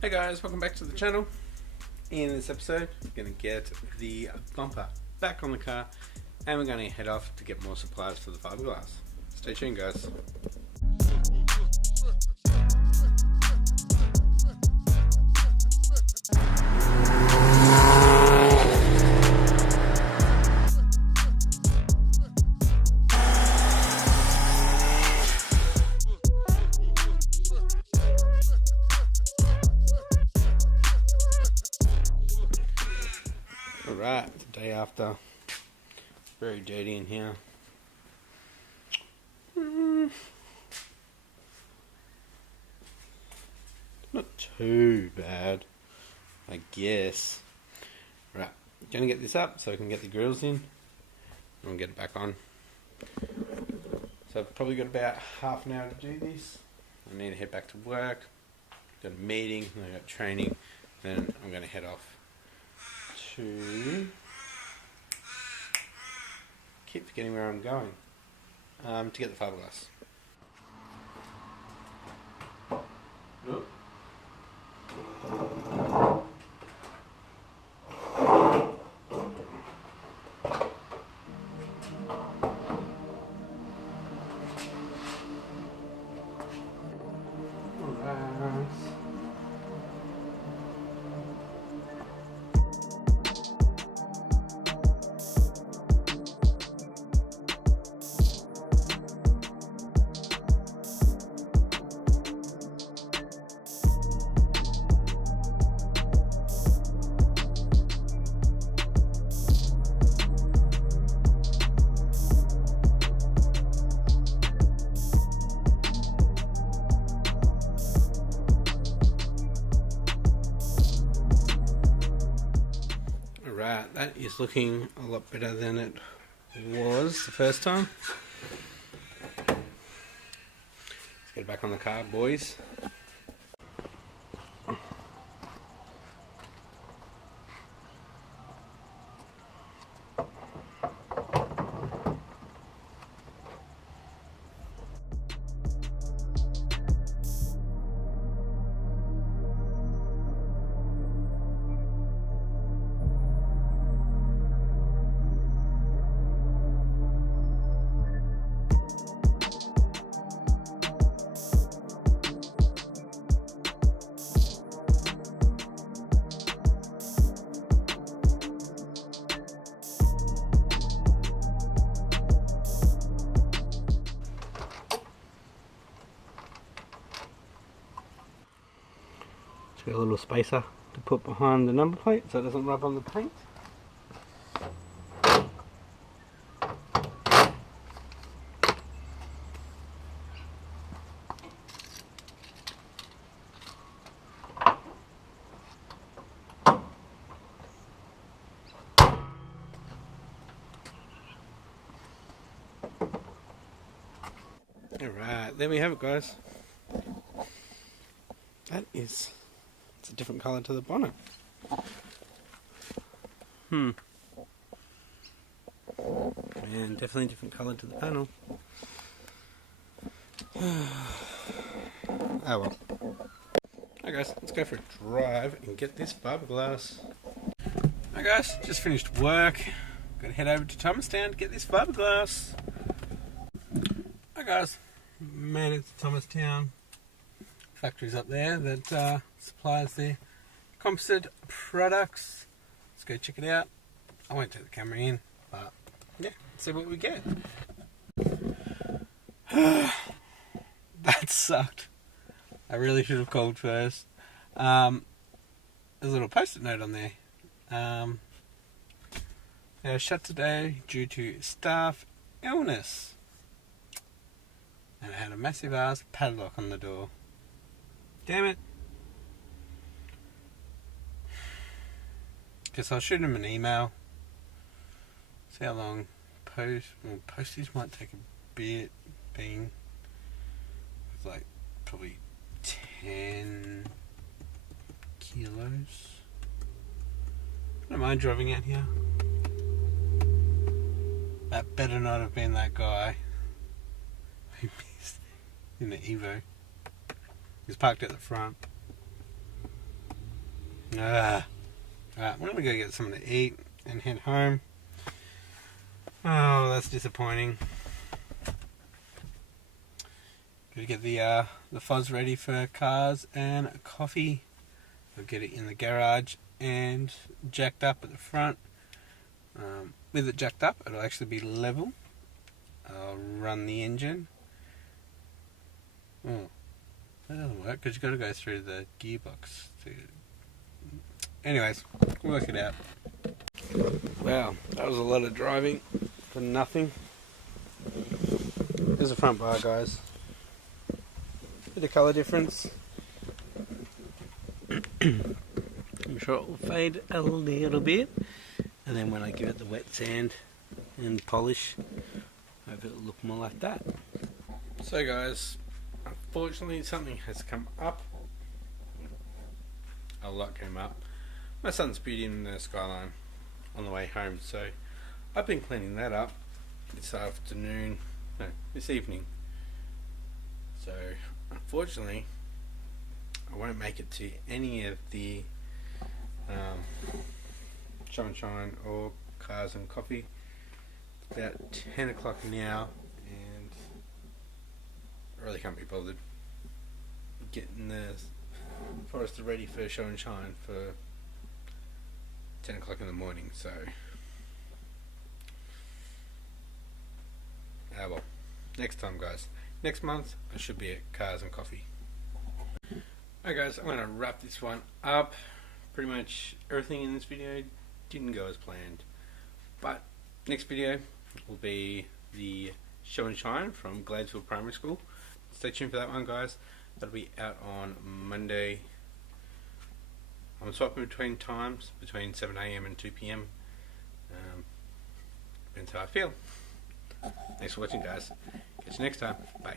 Hey guys, welcome back to the channel. In this episode, we're going to get the bumper back on the car and we're going to head off to get more supplies for the fiberglass. Stay tuned guys. Alright, the day after. Very dirty in here. Not too bad, I guess. Right, gonna get this up so I can get the grills in and get it back on. So I've probably got about half an hour to do this. I need to head back to work. Got a meeting, and I got training, then I'm gonna head off to keep forgetting where I'm going to get the fiberglass. Nope. Right, that is looking a lot better than it was the first time. Let's get back on the car, boys. Got a little spacer to put behind the number plate so it doesn't rub on the paint. Alright, there we have it guys. That is... it's a different colour to the bonnet. And definitely a different colour to the panel. Oh well. Hi guys, let's go for a drive and get this fiberglass. Hi guys, just finished work. Gotta head over to Thomastown to get this fiberglass. Hi guys, made it to Thomastown. Factories up there that supplies the composite products. Let's go check it out. I won't take the camera in, but yeah, let's see what we get. That sucked. I really should have called first. There's a little post-it note on there. They are shut today due to staff illness. And it had a massive ass padlock on the door. Damn it. Guess I'll shoot him an email. See how long postage might take a bit, being like probably 10 kilos. I don't mind driving out here. That better not have been that guy who missed in the Evo. He's parked at the front. Alright, we're gonna go get something to eat and head home. Oh, that's disappointing. Gotta get the fuzz ready for cars and coffee. I'll get it in the garage and jacked up at the front. With it jacked up, it'll actually be level. I'll run the engine. Oh, that doesn't work because you've got to go through the gearbox. Anyways, we'll work it out. Wow, that was a lot of driving for nothing. There's the front bar, guys. Bit of colour difference. I'm sure it will fade a little bit, and then when I give it the wet sand and polish, hope it'll look more like that. So guys, unfortunately something has come up. A lot came up. My son's beauty in the skyline on the way home, so I've been cleaning that up this evening. So unfortunately I won't make it to any of the Show and Shine or Cars and Coffee. It's about 10 o'clock now and I really can't be bothered getting the Forester ready for Show and Shine for 10 o'clock in the morning, so well, next time guys. Next month I should be at Cars and Coffee. Alright guys, I'm going to wrap this one up. Pretty much everything in this video didn't go as planned, but next video will be the Show and Shine from Gladesville Primary School. Stay tuned for that one guys. That'll be out on Monday. I'm swapping between times, between 7 AM and 2 PM. Depends how I feel. Thanks for watching guys. Catch you next time. Bye.